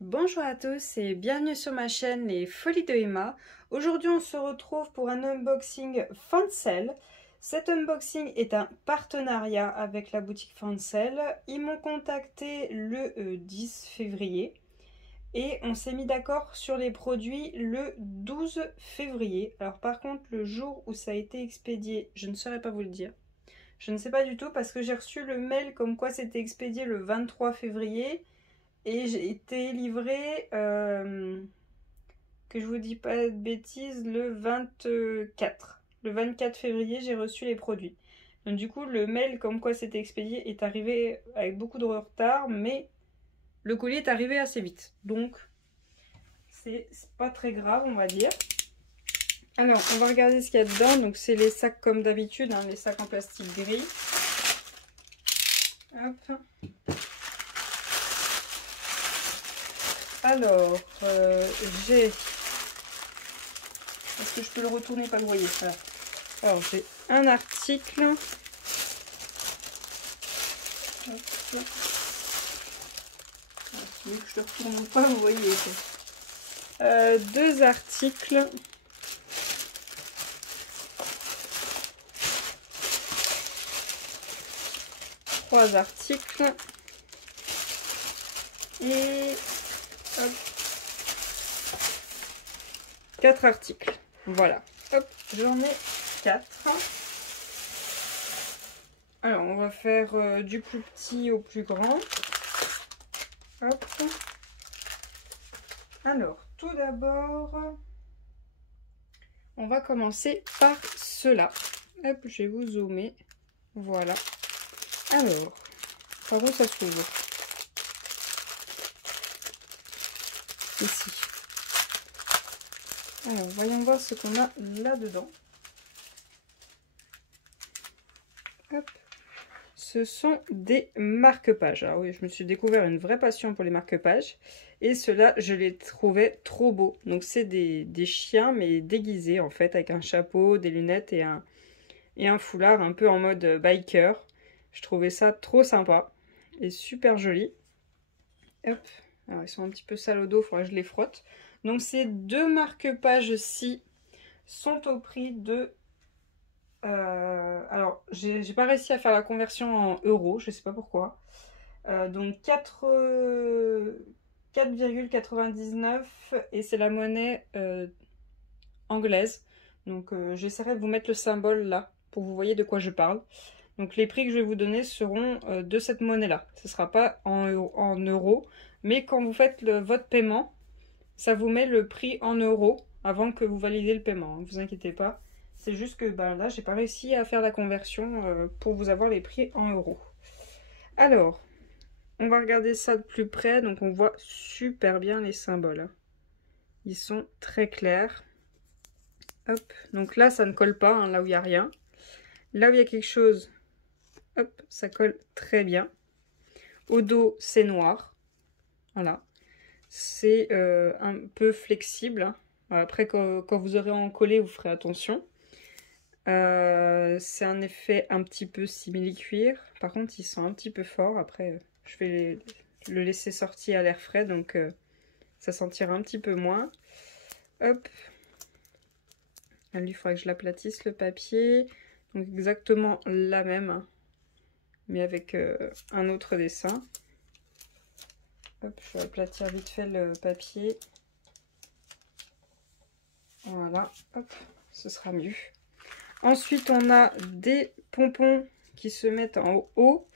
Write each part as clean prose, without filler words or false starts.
Bonjour à tous et bienvenue sur ma chaîne Les Folies de Emma. Aujourd'hui on se retrouve pour un unboxing Fancel. Cet unboxing est un partenariat avec la boutique Fancel. Ils m'ont contacté le 10 février et on s'est mis d'accord sur les produits le 12 février. Alors par contre le jour où ça a été expédié, je ne saurais pas vous le dire. Je ne sais pas du tout parce que j'ai reçu le mail comme quoi c'était expédié le 23 février. Et j'ai été livrée, que je vous dis pas de bêtises, le 24. Le 24 février, j'ai reçu les produits. Donc du coup, le mail comme quoi c'était expédié est arrivé avec beaucoup de retard, mais le colis est arrivé assez vite. Donc, c'est pas très grave, on va dire. Alors, on va regarder ce qu'il y a dedans. Donc, c'est les sacs comme d'habitude, hein, les sacs en plastique gris. Hop. Alors, j'ai... Est-ce que je peux le retourner, pas le voyer? Voilà. Alors, j'ai un article. Hop. C'est mieux que je le retourne pas, vous voyez. Deux articles. Trois articles. Et... Hop. 4 articles. Voilà. Hop, j'en ai 4. Alors, on va faire du plus petit au plus grand. Hop. Alors, tout d'abord, on va commencer par cela. Hop, je vais vous zoomer. Voilà. Alors, par où ça s'ouvre? Ici. Alors, voyons voir ce qu'on a là-dedans. Hop. Ce sont des marque-pages. Alors oui, je me suis découvert une vraie passion pour les marque-pages. Et ceux-là, je les trouvais trop beaux. Donc c'est des chiens, mais déguisés en fait, avec un chapeau, des lunettes et un foulard un peu en mode biker. Je trouvais ça trop sympa et super joli. Hop. Alors ils sont un petit peu sales au dos, il faudra que je les frotte. Donc ces deux marque-pages-ci sont au prix de... alors, j'ai pas réussi à faire la conversion en euros, je sais pas pourquoi. Donc 4,99 et c'est la monnaie anglaise. Donc j'essaierai de vous mettre le symbole là pour que vous voyez de quoi je parle. Donc les prix que je vais vous donner seront de cette monnaie-là. Ce ne sera pas en euros, mais quand vous faites votre paiement, ça vous met le prix en euros avant que vous validez le paiement. Ne vous inquiétez pas. C'est juste que ben, là, j'ai pas réussi à faire la conversion pour vous avoir les prix en euros. Alors, on va regarder ça de plus près. Donc on voit super bien les symboles. Ils sont très clairs. Hop. Donc là, ça ne colle pas, hein, là où il n'y a rien. Là où il y a quelque chose, hop, ça colle très bien. Au dos, c'est noir. Voilà. C'est un peu flexible. Après, quand vous aurez en collé, vous ferez attention. C'est un effet un petit peu simili-cuir. Par contre, ils sont un petit peu forts. Après, je vais le laisser sortir à l'air frais, donc ça sentira un petit peu moins. Hop. Lui, il faudra que je l'aplatisse, le papier. Donc exactement la même, mais avec un autre dessin. Hop, je vais aplatir vite fait le papier. Voilà, hop, ce sera mieux. Ensuite, on a des pompons qui se mettent en haut,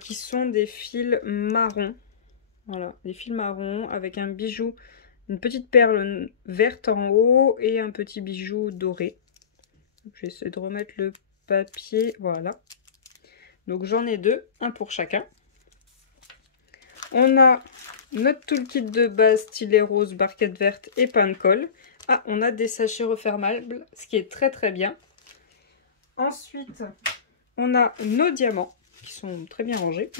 qui sont des fils marrons. Voilà, des fils marrons avec un bijou, une petite perle verte en haut et un petit bijou doré. Je vais essayer de remettre le papier, voilà. Donc j'en ai deux, un pour chacun. On a notre toolkit de base, stylet rose, barquette verte et pain de colle. Ah, on a des sachets refermables, ce qui est très très bien. Ensuite, on a nos diamants, qui sont très bien rangés.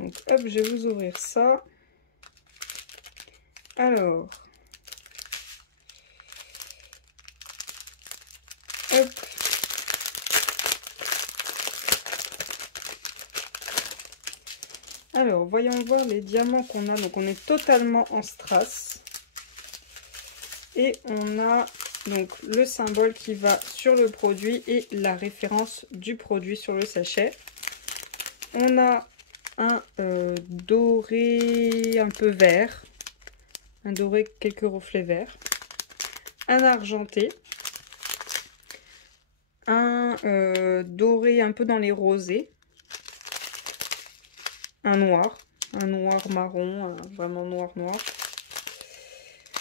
Donc hop, je vais vous ouvrir ça. Alors, hop. Alors, voyons voir les diamants qu'on a. Donc, on est totalement en strass. Et on a donc le symbole qui va sur le produit et la référence du produit sur le sachet. On a un doré un peu vert. Un doré, quelques reflets verts. Un argenté. Un doré un peu dans les rosés. Un noir marron, vraiment noir.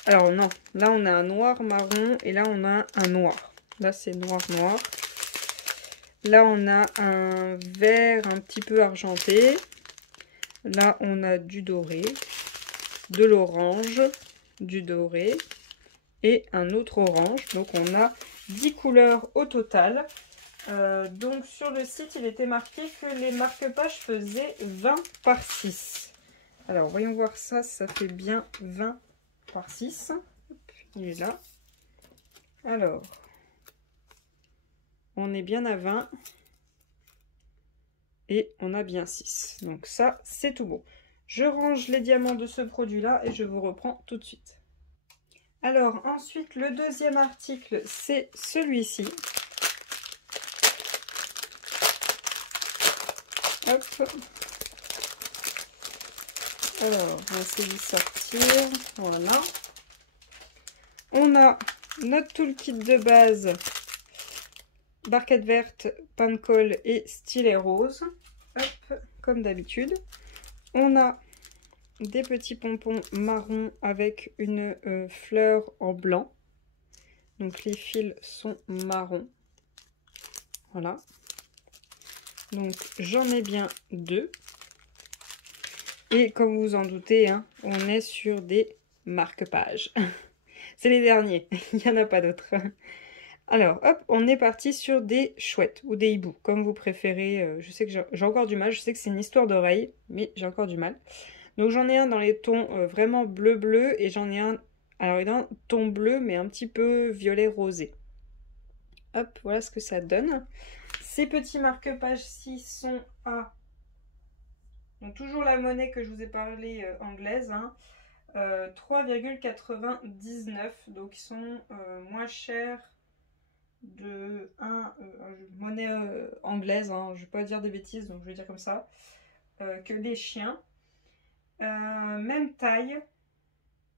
Alors non, là on a un noir marron et là on a un noir. Là c'est noir. Là on a un vert un petit peu argenté. Là on a du doré, de l'orange, du doré et un autre orange. Donc on a 10 couleurs au total. Donc sur le site il était marqué que les marque-pages faisaient 20 par 6. Alors voyons voir ça, ça fait bien 20 par 6. Il est là. Alors, on est bien à 20 et on a bien 6. Donc ça, c'est tout bon. Je range les diamants de ce produit-là et je vous reprends tout de suite. Alors ensuite, le deuxième article, c'est celui-ci. Hop. Alors, on va essayer de sortir. Voilà. On a notre toolkit de base, barquette verte, pain de colle et stylet rose. Hop, comme d'habitude. On a des petits pompons marron avec une fleur en blanc. Donc les fils sont marrons. Voilà. Donc j'en ai bien 2. Et comme vous vous en doutez, hein, on est sur des marque-pages. C'est les derniers, il n'y en a pas d'autres. Alors, hop, on est parti sur des chouettes ou des hiboux, comme vous préférez. Je sais que j'ai encore du mal, je sais que c'est une histoire d'oreille, mais j'ai encore du mal. Donc j'en ai un dans les tons vraiment bleu et j'en ai un, alors il a un ton bleu mais un petit peu violet rosé. Hop, voilà ce que ça donne. Ces petits marque-pages-ci sont à... Donc toujours la monnaie que je vous ai parlé anglaise, hein, 3,99, donc ils sont moins chers de monnaie anglaise, hein, je ne vais pas dire des bêtises, donc je vais dire comme ça, que les chiens. Même taille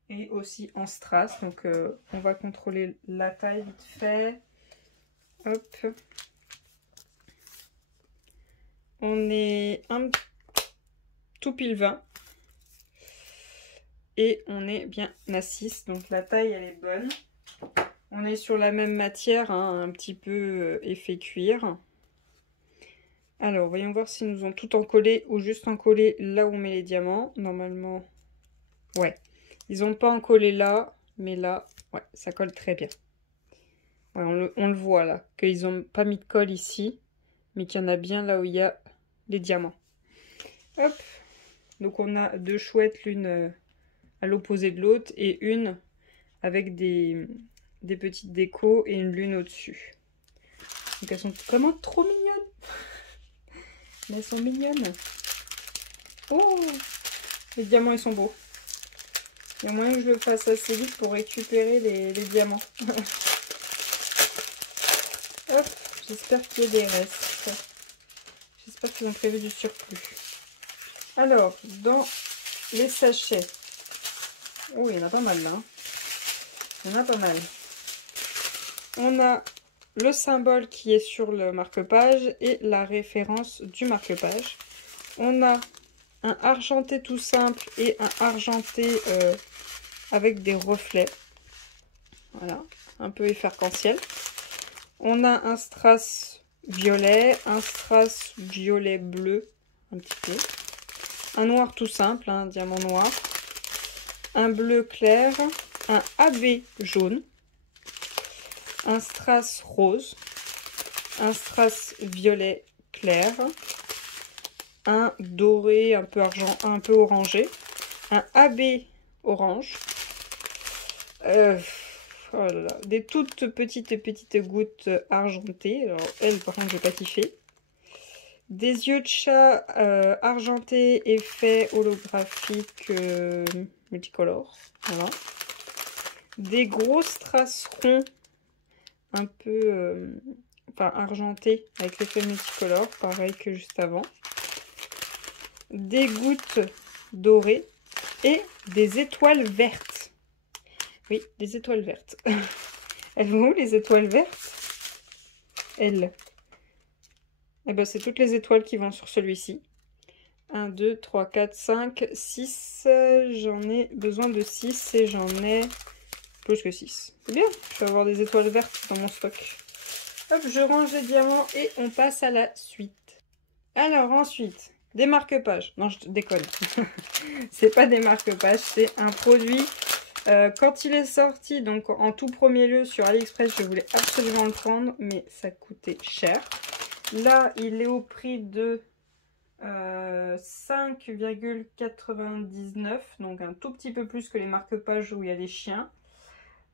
et aussi en strass, donc on va contrôler la taille vite fait. Hop, on est un tout pile 20 et on est bien à 6, donc la taille elle est bonne. On est sur la même matière, hein, un petit peu effet cuir. Alors voyons voir s'ils nous ont tout encollé ou juste encollé là où on met les diamants. Normalement, ouais, ils n'ont pas encollé là, mais là, ouais, ça colle très bien. Ouais, on le voit là, qu'ils n'ont pas mis de colle ici, mais qu'il y en a bien là où il y a les diamants. Hop, donc on a 2 chouettes, l'une à l'opposé de l'autre et une avec des petites décos et une lune au-dessus. Donc elles sont vraiment trop mignonnes. Mais elles sont mignonnes. Oh, les diamants ils sont beaux. Il y a moyen que je le fasse assez vite pour récupérer les diamants. Hop, j'espère qu'il y a des restes. J'espère qu'ils ont prévu du surplus. Alors, dans les sachets. Oh, il y en a pas mal là. Il y en a pas mal. On a le symbole qui est sur le marque-page et la référence du marque-page. On a un argenté tout simple et un argenté avec des reflets. Voilà, un peu effervescent. On a un strass violet, un strass violet bleu, un petit peu. Un noir tout simple, un diamant noir. Un bleu clair, un AB jaune. Un strass rose. Un strass violet clair. Un doré un peu argent, un peu orangé. Un AB orange. Oh là là, des toutes petites gouttes argentées. Alors, elles, par contre, je n'ai pas kiffé. Des yeux de chat argentés, effet holographique multicolore. Voilà. Des gros strass ronds, un peu enfin argentés, avec l'effet multicolore, pareil que juste avant. Des gouttes dorées et des étoiles vertes. Oui, des étoiles vertes. Elles vont où les étoiles vertes? Elles. Eh ben, c'est toutes les étoiles qui vont sur celui-ci. 1, 2, 3, 4, 5, 6. J'en ai besoin de 6 et j'en ai plus que 6. C'est bien, je vais avoir des étoiles vertes dans mon stock. Hop, je range les diamants et on passe à la suite. Alors ensuite, des marque-pages. Non, je déconne. C'est pas des marque-pages, c'est un produit. Quand il est sorti, donc en tout premier lieu sur AliExpress, je voulais absolument le prendre, mais ça coûtait cher. Là, il est au prix de 5,99, donc un tout petit peu plus que les marque-pages où il y a les chiens.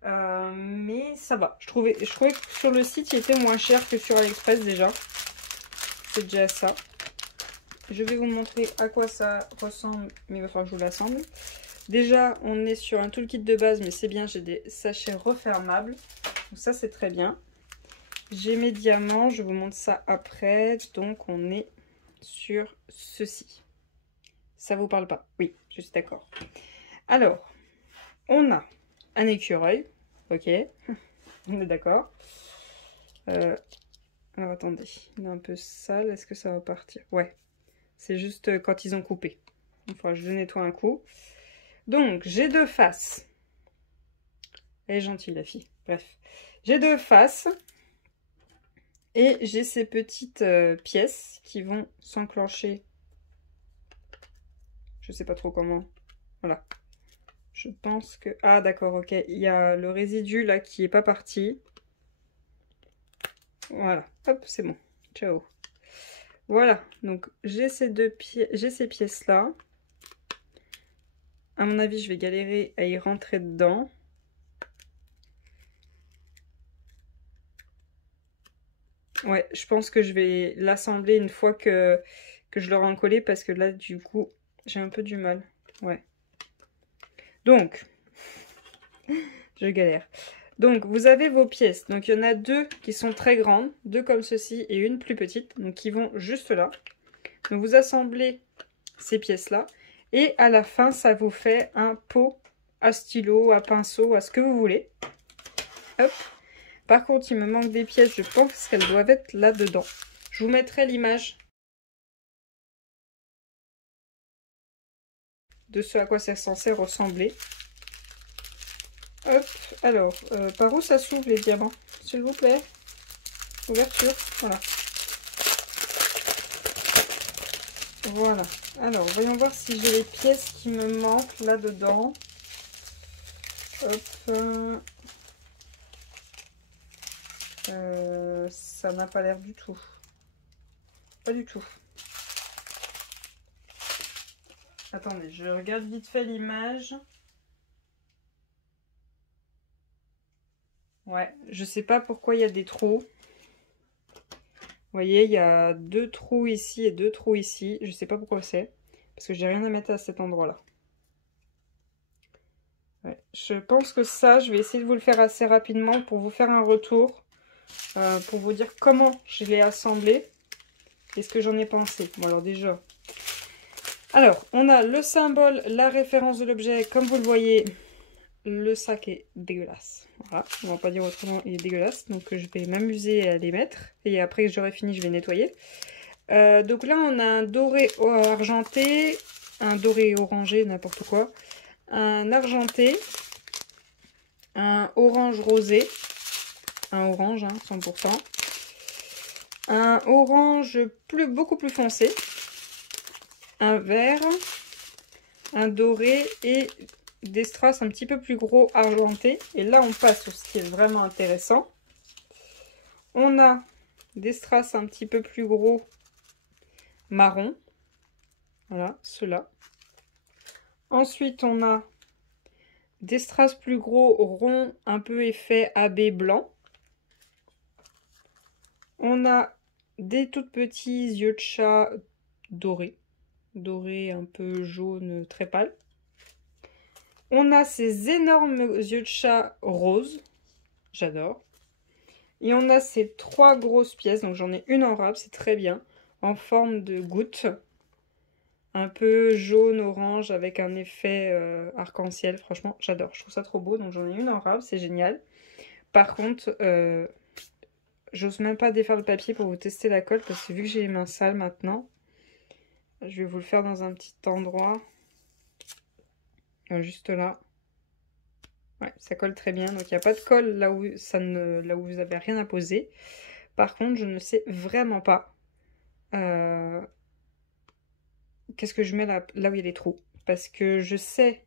Mais ça va. Je trouvais que sur le site, il était moins cher que sur AliExpress déjà. C'est déjà ça. Je vais vous montrer à quoi ça ressemble, mais il va falloir que je vous l'assemble. Déjà, on est sur un toolkit de base, mais c'est bien, j'ai des sachets refermables. Donc ça, c'est très bien. J'ai mes diamants, je vous montre ça après. Donc, on est sur ceci. Ça vous parle pas? Oui, je suis d'accord. Alors, on a un écureuil. Ok, on est d'accord. Alors, attendez, il est un peu sale. Est-ce que ça va partir? Ouais, c'est juste quand ils ont coupé. Il faudra que je le nettoie un coup. Donc, j'ai deux faces. Elle est gentille, la fille. Bref. J'ai deux faces. Et j'ai ces petites pièces qui vont s'enclencher. Je sais pas trop comment. Voilà. Je pense que... Ah, d'accord, ok. Il y a le résidu, là, qui est pas parti. Voilà. Hop, c'est bon. Ciao. Voilà. Donc, j'ai ces ces pièces-là. À mon avis, je vais galérer à y rentrer dedans. Ouais, je pense que je vais l'assembler une fois que je l'aurai encollé parce que là, du coup, j'ai un peu du mal. Ouais. Donc, je galère. Donc, vous avez vos pièces. Donc, il y en a deux qui sont très grandes, deux comme ceci et une plus petite, donc qui vont juste là. Donc, vous assemblez ces pièces-là. Et à la fin, ça vous fait un pot à stylo, à pinceau, à ce que vous voulez. Hop. Par contre, il me manque des pièces. Je pense qu'elles doivent être là-dedans. Je vous mettrai l'image de ce à quoi c'est censé ressembler. Hop. Alors, par où ça s'ouvre les diamants? S'il vous plaît. Ouverture. Voilà. Voilà. Alors, voyons voir si j'ai les pièces qui me manquent là-dedans. Hop. Ça n'a pas l'air du tout. Pas du tout. Attendez, je regarde vite fait l'image. Ouais, je sais pas pourquoi il y a des trous. Vous voyez, il y a deux trous ici et deux trous ici. Je sais pas pourquoi c'est. Parce que j'ai rien à mettre à cet endroit-là. Ouais, je pense que ça, je vais essayer de vous le faire assez rapidement pour vous faire un retour. Pour vous dire comment je l'ai assemblé. Et ce que j'en ai pensé. Bon, alors déjà... Alors, on a le symbole, la référence de l'objet. Comme vous le voyez, le sac est dégueulasse. Voilà, on va pas dire autrement, il est dégueulasse. Donc, je vais m'amuser à les mettre. Et après que j'aurai fini, je vais nettoyer. Donc là, on a un doré argenté, un doré orangé, n'importe quoi. Un argenté, un orange rosé, un orange, hein, 100%. Un orange beaucoup plus foncé. Un vert, un doré et des strass un petit peu plus gros argentés. Et là, on passe sur ce qui est vraiment intéressant. On a des strass un petit peu plus gros marron. Voilà, ceux-là. Ensuite, on a des strass plus gros ronds, un peu effet AB blanc. On a des tout petits yeux de chat dorés. Dorés un peu jaune très pâle. On a ces énormes yeux de chat roses. J'adore. Et on a ces 3 grosses pièces. Donc j'en ai une en râpe, c'est très bien. En forme de goutte. Un peu jaune, orange, avec un effet arc-en-ciel. Franchement, j'adore. Je trouve ça trop beau. Donc j'en ai une en râpe, c'est génial. Par contre, j'ose même pas défaire le papier pour vous tester la colle. Parce que vu que j'ai les mains sales maintenant, je vais vous le faire dans un petit endroit. Juste là. Ouais, ça colle très bien. Donc il n'y a pas de colle là où, là où vous avez rien à poser. Par contre, je ne sais vraiment pas qu'est-ce que je mets là où il y a les trous. Parce que je sais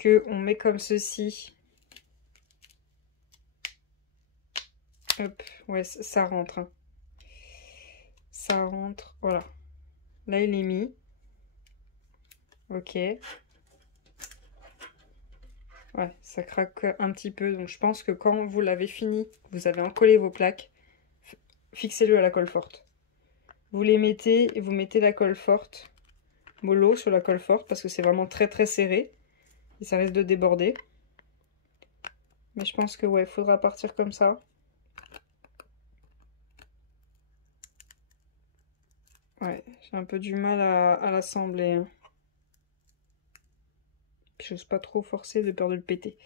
qu'on met comme ceci. Hop, ouais, ça rentre. Hein. Ça rentre, voilà. Là, il est mis. Ok. Ouais, ça craque un petit peu. Donc, je pense que quand vous l'avez fini, vous avez encollé vos plaques, fixez-le à la colle forte. Vous les mettez et vous mettez la colle forte, mollo sur la colle forte, parce que c'est vraiment très très serré. Et ça risque de déborder. Mais je pense que ouais, il faudra partir comme ça. Ouais, j'ai un peu du mal à l'assembler. Hein. J'ose pas trop forcer de peur de le péter.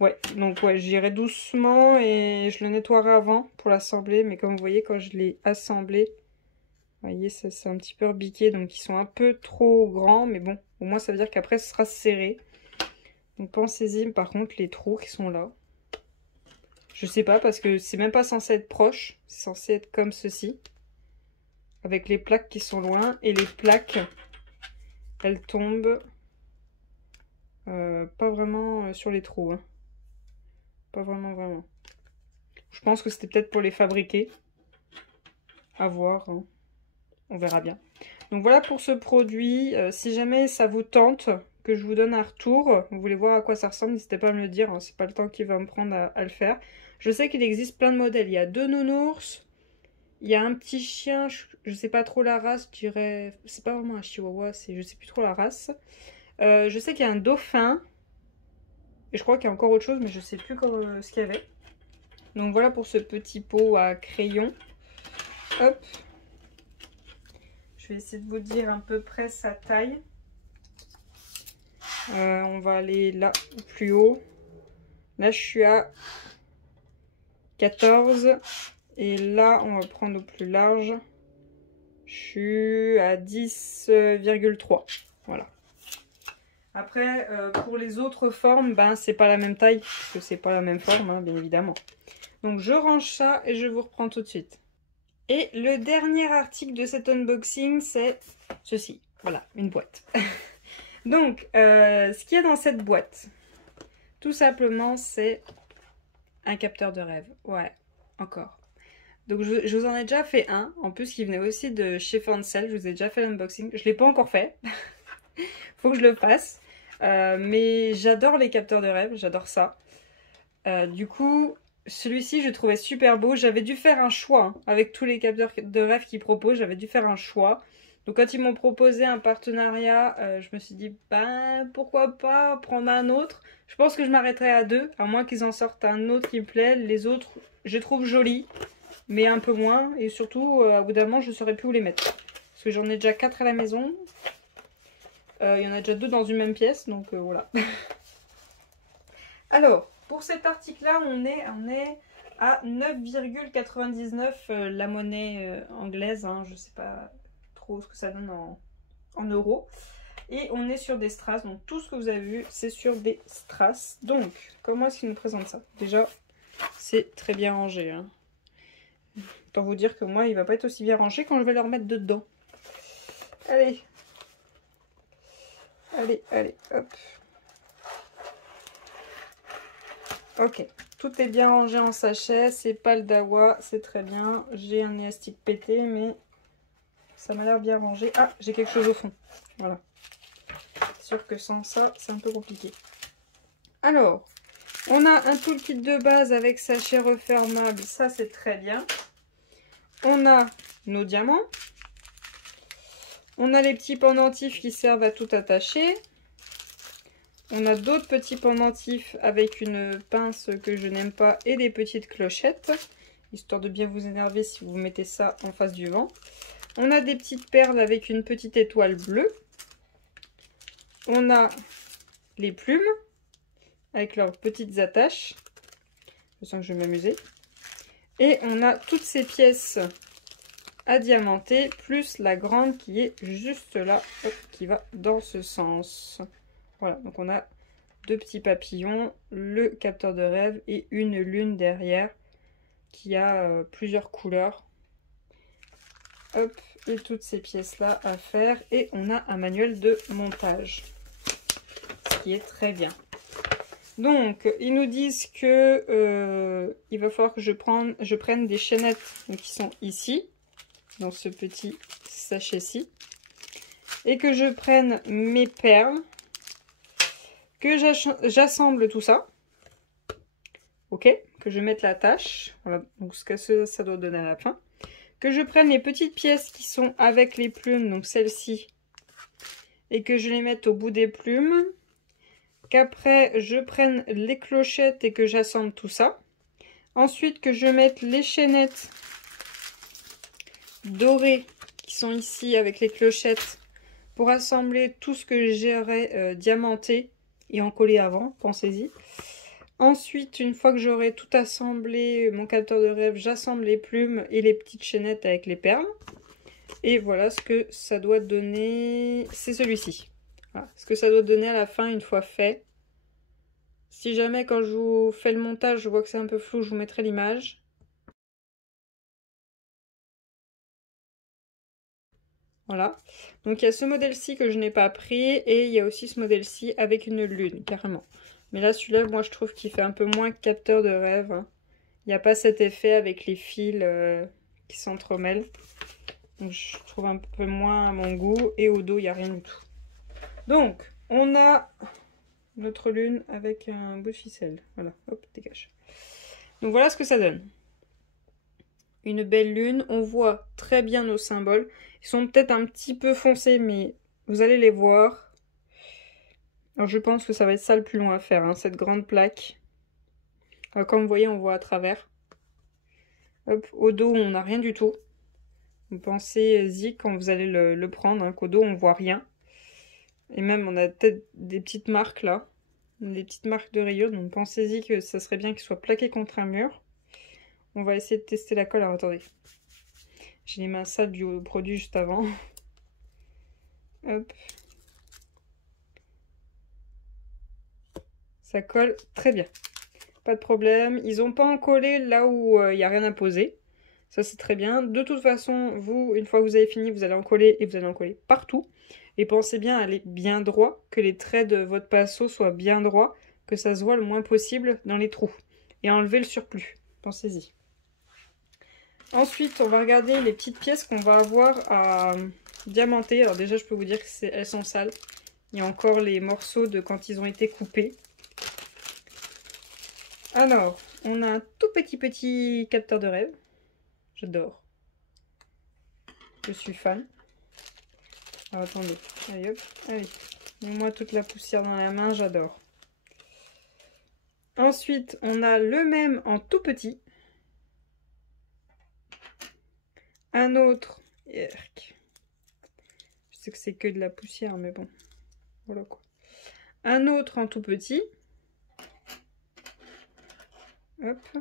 Ouais, donc ouais, j'irai doucement et je le nettoierai avant pour l'assembler. Mais comme vous voyez, quand je l'ai assemblé, vous voyez, c'est un petit peu rebiqué. Donc ils sont un peu trop grands. Mais bon, au moins ça veut dire qu'après ce sera serré. Donc pensez-y, par contre, les trous qui sont là. Je sais pas parce que c'est même pas censé être proche. C'est censé être comme ceci. Avec les plaques qui sont loin. Et les plaques, elles tombent pas vraiment sur les trous. Hein. Pas vraiment. Je pense que c'était peut-être pour les fabriquer. À voir. Hein. On verra bien. Donc voilà pour ce produit. Si jamais ça vous tente, que je vous donne un retour, vous voulez voir à quoi ça ressemble, n'hésitez pas à me le dire. Hein. C'est pas le temps qui va me prendre à le faire. Je sais qu'il existe plein de modèles. Il y a 2 nounours. Il y a un petit chien, je sais pas trop la race, je dirais... C'est pas vraiment un chihuahua, je sais plus trop la race. Je sais qu'il y a un dauphin. Et je crois qu'il y a encore autre chose, mais je sais plus ce qu'il y avait. Donc voilà pour ce petit pot à crayon. Hop. Je vais essayer de vous dire à peu près sa taille. On va aller là, plus haut. Là, je suis à 14. Et là, on va prendre au plus large. Je suis à 10,3. Voilà. Après, pour les autres formes, ben, c'est pas la même taille. Parce que c'est pas la même forme, hein, bien évidemment. Donc, je range ça et je vous reprends tout de suite. Et le dernier article de cet unboxing, c'est ceci. Voilà, une boîte. Donc, ce qu'il y a dans cette boîte, tout simplement, c'est un capteur de rêve. Ouais, encore. Donc, je vous en ai déjà fait un. En plus, qui venait aussi de chez Fancel. Je vous ai déjà fait l'unboxing. Je ne l'ai pas encore fait. Faut que je le fasse. Mais j'adore les capteurs de rêve. J'adore ça. Du coup, celui-ci, je trouvais super beau. J'avais dû faire un choix. Hein, avec tous les capteurs de rêve qu'ils proposent, j'avais dû faire un choix. Donc quand ils m'ont proposé un partenariat, je me suis dit, ben pourquoi pas prendre un autre. Je pense que je m'arrêterai à 2, à moins qu'ils en sortent un autre qui me plaît. Les autres, je les trouve jolis, mais un peu moins. Et surtout, au bout d'un moment, je ne saurais plus où les mettre. Parce que j'en ai déjà 4 à la maison. Il y en a déjà 2 dans une même pièce, donc voilà. Alors, pour cet article-là, on est à 9,99 la monnaie anglaise. Hein, je ne sais pas trop ce que ça donne en euros. Et on est sur des strass. Donc tout ce que vous avez vu, c'est sur des strass. Donc, comment est-ce qu'il nous présente ça? Déjà, c'est très bien rangé. Hein. Autant vous dire que moi, il ne va pas être aussi bien rangé quand je vais le remettre dedans. Allez. Allez, hop. Ok, tout est bien rangé en sachet, c'est pas le dawa, c'est très bien. J'ai un élastique pété, mais ça m'a l'air bien rangé. Ah, j'ai quelque chose au fond, voilà. C'est sûr que sans ça, c'est un peu compliqué. Alors, on a un toolkit de base avec sachet refermable, ça c'est très bien. on a nos diamants. On a les petits pendentifs qui servent à tout attacher. On a d'autres petits pendentifs avec une pince que je n'aime pas et des petites clochettes, histoire de bien vous énerver si vous mettez ça en face du vent. On a des petites perles avec une petite étoile bleue. On a les plumes avec leurs petites attaches. Je sens que je vais m'amuser. Et on a toutes ces pièces à diamanter, plus la grande qui est juste là, hop, qui va dans ce sens. Voilà, donc on a deux petits papillons, le capteur de rêve et une lune derrière qui a plusieurs couleurs. Hop, et toutes ces pièces-là à faire. Et on a un manuel de montage, ce qui est très bien. Donc, ils nous disent que il va falloir que je prenne des chaînettes qui sont ici, dans ce petit sachet-ci, et que je prenne mes perles, que j'assemble tout ça, ok, que je mette la tâche, voilà, donc ce que ça doit donner à la fin, que je prenne les petites pièces qui sont avec les plumes, donc celles-ci, et que je les mette au bout des plumes, qu'après je prenne les clochettes et que j'assemble tout ça, ensuite que je mette les chaînettes dorées qui sont ici avec les clochettes pour assembler tout ce que j'aurais diamanté et encollé avant, pensez-y. Ensuite, une fois que j'aurai tout assemblé, mon capteur de rêve, j'assemble les plumes et les petites chaînettes avec les perles. Et voilà ce que ça doit donner, c'est celui-ci. Voilà, ce que ça doit donner à la fin une fois fait. Si jamais quand je vous fais le montage, je vois que c'est un peu flou, je vous mettrai l'image. Voilà, donc il y a ce modèle-ci que je n'ai pas pris et il y a aussi ce modèle-ci avec une lune, carrément. Mais là, celui-là, moi, je trouve qu'il fait un peu moins capteur de rêve. Il n'y a pas cet effet avec les fils qui s'entremêlent. Donc, je trouve un peu moins à mon goût. Et au dos, il n'y a rien du tout. Donc, on a notre lune avec un bout de ficelle. Voilà, hop, dégage. Donc, voilà ce que ça donne. Une belle lune. On voit très bien nos symboles. Ils sont peut-être un petit peu foncés, mais vous allez les voir. Alors je pense que ça va être ça le plus long à faire, hein, cette grande plaque. Alors, comme vous voyez, on voit à travers. Hop, au dos, on n'a rien du tout. Vous pensez-y quand vous allez le prendre, hein, qu'au dos, on voit rien. Et même, on a peut-être des petites marques là. Des petites marques de rayures. Donc pensez-y que ça serait bien qu'il soit plaqué contre un mur. On va essayer de tester la colle. Alors attendez. J'ai les mains sales du produit juste avant. Hop. Ça colle très bien. Pas de problème. Ils n'ont pas encollé là où il n'y a rien à poser. Ça, c'est très bien. De toute façon, vous, une fois que vous avez fini, vous allez en coller et vous allez en coller partout. Et pensez bien à aller bien droit, que les traits de votre pinceau soient bien droits, que ça se voit le moins possible dans les trous. Et enlever le surplus. Pensez-y. Ensuite, on va regarder les petites pièces qu'on va avoir à diamanter. Alors déjà, je peux vous dire qu'elles sont sales. Il y a encore les morceaux de quand ils ont été coupés. Alors, on a un tout petit capteur de rêve. J'adore. Je suis fan. Alors, attendez. Allez, hop. Allez. Mets-moi toute la poussière dans la main. J'adore. Ensuite, on a le même en tout petit. Un autre. Yerk. Je sais que c'est que de la poussière, mais bon. Voilà quoi. Un autre en tout petit. Hop.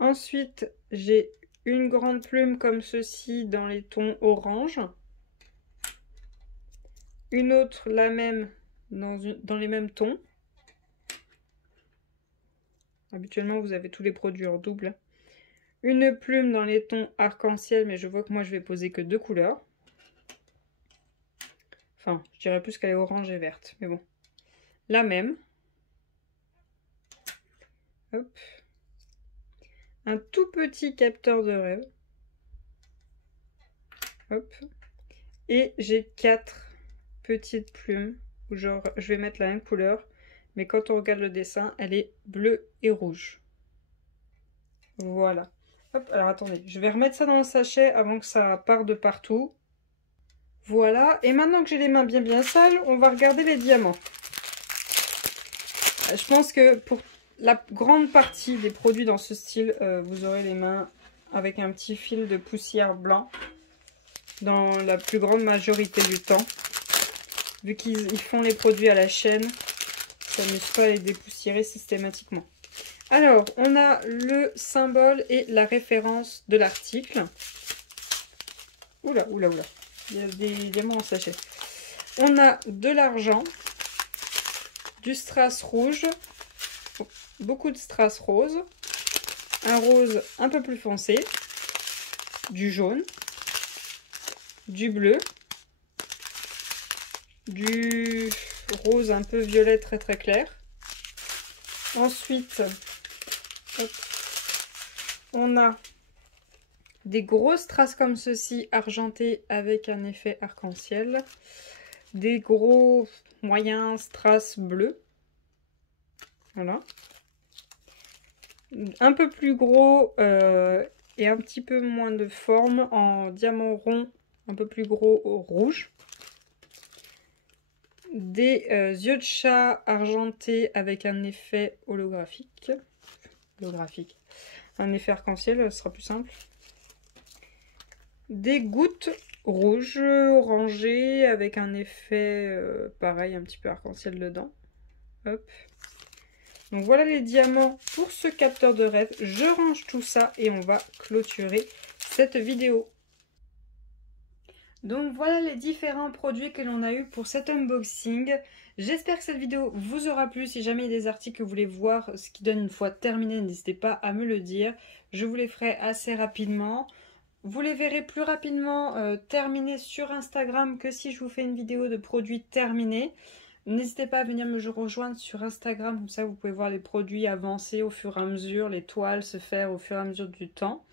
Ensuite, j'ai une grande plume comme ceci dans les tons orange. Une autre, la même, dans les mêmes tons. Habituellement, vous avez tous les produits en double. Une plume dans les tons arc-en-ciel, mais je vois que moi, je vais poser que 2 couleurs. Enfin, je dirais plus qu'elle est orange et verte, mais bon. La même. Hop. Un tout petit capteur de rêve. Hop. Et j'ai 4 petites plumes où genre, je vais mettre la même couleur. Mais quand on regarde le dessin, elle est bleue et rouge. Voilà. Hop, alors attendez, je vais remettre ça dans le sachet avant que ça parte de partout. Voilà, et maintenant que j'ai les mains bien sales, on va regarder les diamants. Je pense que pour la grande partie des produits dans ce style, vous aurez les mains avec un petit fil de poussière blanc dans la plus grande majorité du temps. Vu qu'ils font les produits à la chaîne, ça n'amuse pas à les dépoussiérer systématiquement. Alors, on a le symbole et la référence de l'article. Oula. Il y a des diamants en sachet. On a de l'argent, du strass rouge, beaucoup de strass rose, un rose un peu plus foncé, du jaune, du bleu, du rose un peu violet très clair. Ensuite, hop, on a des grosses strass comme ceci, argentées avec un effet arc-en-ciel. Des gros moyens strass bleus. Voilà. Un peu plus gros et un petit peu moins de forme en diamant rond, un peu plus gros rouge. Des yeux de chat argentés avec un effet holographique. Un effet arc-en-ciel, ce sera plus simple. Des gouttes rouges orangées avec un effet pareil, un petit peu arc-en-ciel dedans. Hop. Donc voilà les diamants pour ce capteur de rêve. Je range tout ça et on va clôturer cette vidéo. Donc voilà les différents produits que l'on a eu pour cet unboxing. J'espère que cette vidéo vous aura plu. Si jamais il y a des articles que vous voulez voir, ce qui donne une fois terminé, n'hésitez pas à me le dire. Je vous les ferai assez rapidement. Vous les verrez plus rapidement terminés sur Instagram que si je vous fais une vidéo de produits terminés. N'hésitez pas à venir me rejoindre sur Instagram, comme ça vous pouvez voir les produits avancer au fur et à mesure, les toiles se faire au fur et à mesure du temps.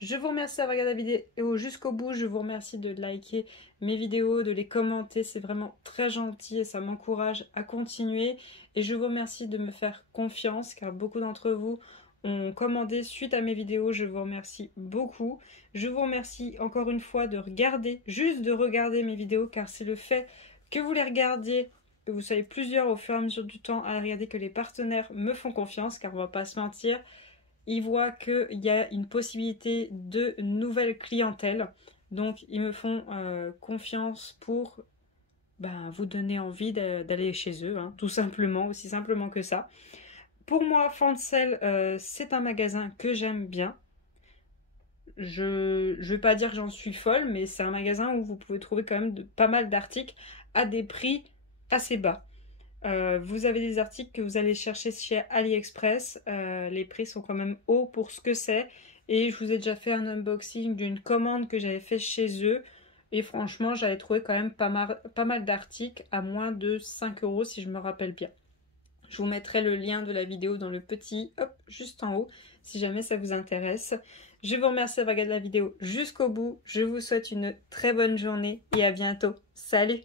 Je vous remercie d'avoir regardé la vidéo jusqu'au bout. Je vous remercie de liker mes vidéos, de les commenter. C'est vraiment très gentil et ça m'encourage à continuer. Et je vous remercie de me faire confiance car beaucoup d'entre vous ont commandé suite à mes vidéos. Je vous remercie beaucoup. Je vous remercie encore une fois de regarder, juste de regarder mes vidéos car c'est le fait que vous les regardiez, que vous soyez plusieurs au fur et à mesure du temps à regarder que les partenaires me font confiance car on va pas se mentir. Ils voient qu'il y a une possibilité de nouvelle clientèle. Donc, ils me font confiance pour vous donner envie d'aller chez eux. Hein, tout simplement, aussi simplement que ça. Pour moi, Fancel, c'est un magasin que j'aime bien. Je ne vais pas dire que j'en suis folle, mais c'est un magasin où vous pouvez trouver quand même pas mal d'articles à des prix assez bas. Vous avez des articles que vous allez chercher chez AliExpress, les prix sont quand même hauts pour ce que c'est et je vous ai déjà fait un unboxing d'une commande que j'avais fait chez eux et franchement j'avais trouvé quand même pas mal d'articles à moins de 5 € si je me rappelle bien. Je vous mettrai le lien de la vidéo dans le petit, hop, juste en haut si jamais ça vous intéresse. Je vous remercie d'avoir regardé la vidéo jusqu'au bout, je vous souhaite une très bonne journée et à bientôt. Salut!